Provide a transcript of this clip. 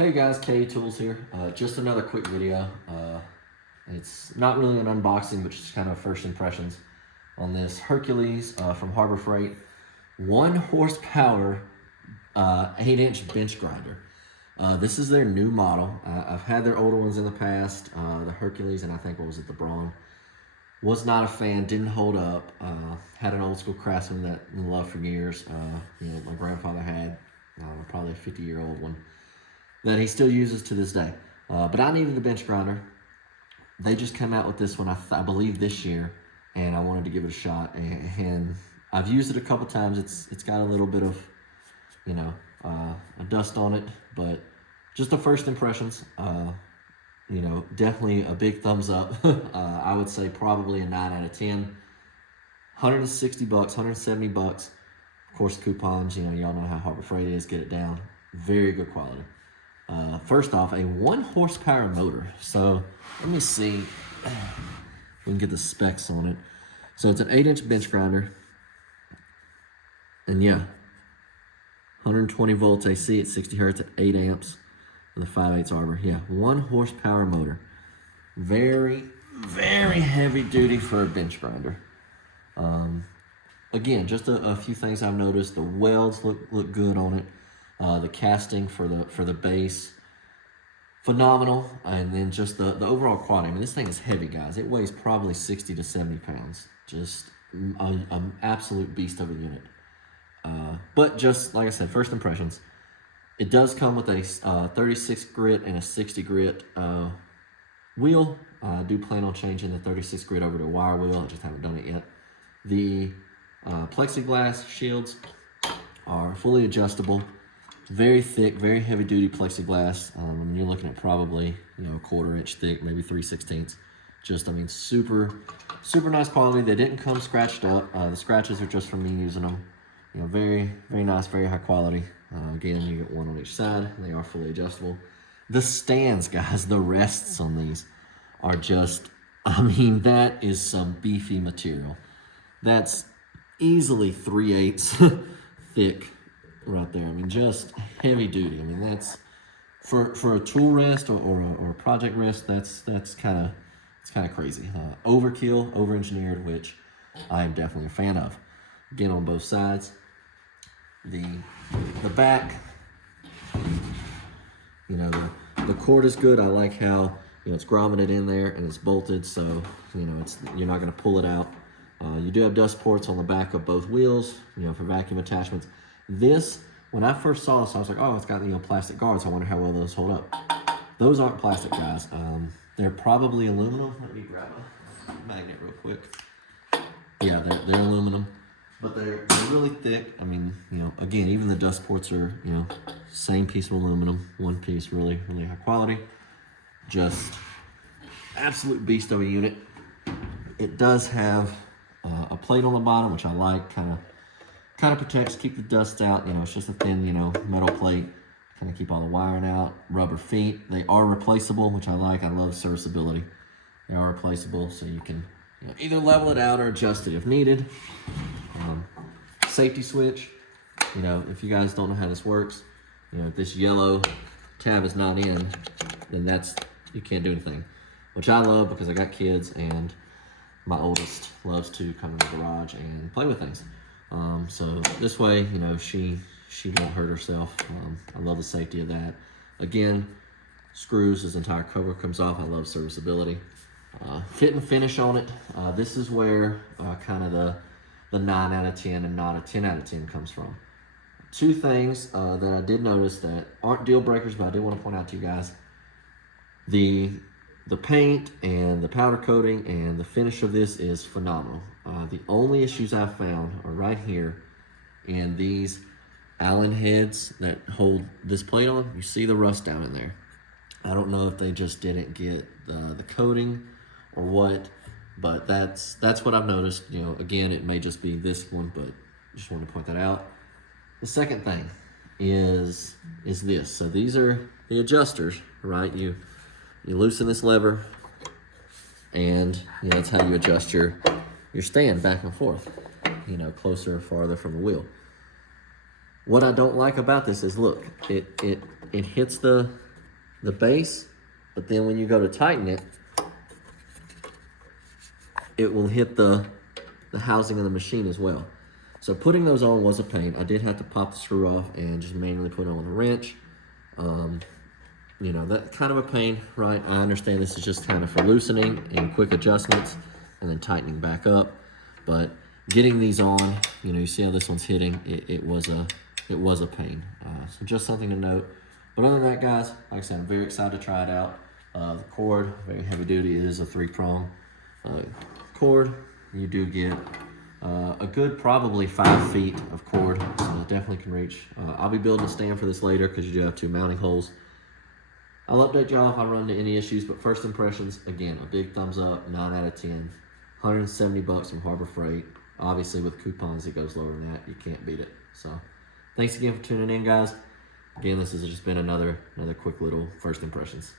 Hey guys, K Tools here. Just another quick video. It's not really an unboxing, but just kind of first impressions on this Hercules from Harbor Freight. 1 horsepower, 8-inch bench grinder. This is their new model. I've had their older ones in the past, the Hercules, and I think, what was it, the Braun. Was not a fan, didn't hold up. Had an old school Craftsman that I loved for years. My grandfather had probably a 50-year-old one that he still uses to this day. But I needed a bench grinder. They just came out with this one, I believe this year, and I wanted to give it a shot. And I've used it a couple times. It's got a little bit of, a dust on it, but just the first impressions. Definitely a big thumbs up. I would say probably a 9 out of 10. $160, $170. Of course, coupons. Y'all know how Harbor Freight is. Get it down. Very good quality. First off, a 1 horsepower motor. So let me see if we can get the specs on it. So it's an 8-inch bench grinder. And yeah, 120 volts AC at 60 hertz at 8 amps with a 5/8 arbor. Yeah, 1 horsepower motor. Very, very heavy duty for a bench grinder. Again, just a few things I've noticed. The welds look good on it. The casting for the base, phenomenal. And then just the overall quality. I mean, this thing is heavy, guys. It weighs probably 60 to 70 pounds. Just an absolute beast of a unit. But just like I said, first impressions. It does come with a 36 grit and a 60 grit wheel. I do plan on changing the 36 grit over to a wire wheel. I just haven't done it yet. The plexiglass shields are fully adjustable. Very thick, very heavy duty plexiglass. You're looking at probably, a 1/4 inch thick, maybe 3/16. Just, super nice quality. They didn't come scratched up. The scratches are just from me using them. Very, very nice, very high quality. Again, you get one on each side. They are fully adjustable. The stands, guys, the rests on these are just, that is some beefy material. That's easily 3/8 thick. Right there. Just heavy duty. That's for a tool rest or a project rest. That's kind of crazy. Overkill, over-engineered, which I am definitely a fan of. Again, on both sides. The back, the cord is good. I like how it's grommeted in there and it's bolted, so you're not going to pull it out. You do have dust ports on the back of both wheels, for vacuum attachments. This, when I first saw this, I was like, oh, it's got plastic guards. I wonder how well those hold up. Those aren't plastic, guys. They're probably aluminum. Let me grab a magnet real quick. Yeah, they're aluminum, but they're really thick. Again, even the dust ports are, same piece of aluminum, one piece, really, really high quality. Just absolute beast of a unit. It does have a plate on the bottom, which I like, kind of protects, keep the dust out. It's just a thin, metal plate, kind of keep all the wiring out. Rubber feet, they are replaceable, which I like. I love serviceability. They are replaceable, so you can either level it out or adjust it if needed. Safety switch, if you guys don't know how this works, if this yellow tab is not in, then you can't do anything, which I love because I got kids and my oldest loves to come in the garage and play with things. So this way, she won't hurt herself. I love the safety of that. Again, screws, his entire cover comes off. I love serviceability. Fit and finish on it. This is where kind of the 9 out of 10 and not a 10 out of 10 comes from. 2 things that I did notice that aren't deal breakers, but I did want to point out to you guys. The paint and the powder coating and the finish of this is phenomenal. The only issues I've found are right here in these Allen heads that hold this plate on. You see the rust down in there. I don't know if they just didn't get the coating or what, but that's what I've noticed. Again, it may just be this one, but just wanted to point that out. The second thing is this. So these are the adjusters, right? You loosen this lever, and that's how you adjust your stand back and forth, closer or farther from the wheel. What I don't like about this is, look, it hits the the base, but then when you go to tighten it, it will hit the housing of the machine as well. So putting those on was a pain. I did have to pop the screw off and just manually put it on with a wrench. You know, that's kind of a pain, right? I understand this is just kind of for loosening and quick adjustments and then tightening back up. But getting these on, you know, you see how this one's hitting, it was a pain. So just something to note. But other than that, guys, like I said, I'm very excited to try it out. The cord, very heavy duty. It is a 3-prong cord. You do get a good probably 5 feet of cord, so it definitely can reach. I'll be building a stand for this later because you do have 2 mounting holes. I'll update y'all if I run into any issues, but first impressions, again, a big thumbs up, 9 out of 10. $170 from Harbor Freight. Obviously, with coupons, it goes lower than that. You can't beat it. So, thanks again for tuning in, guys. Again, this has just been another quick little first impressions.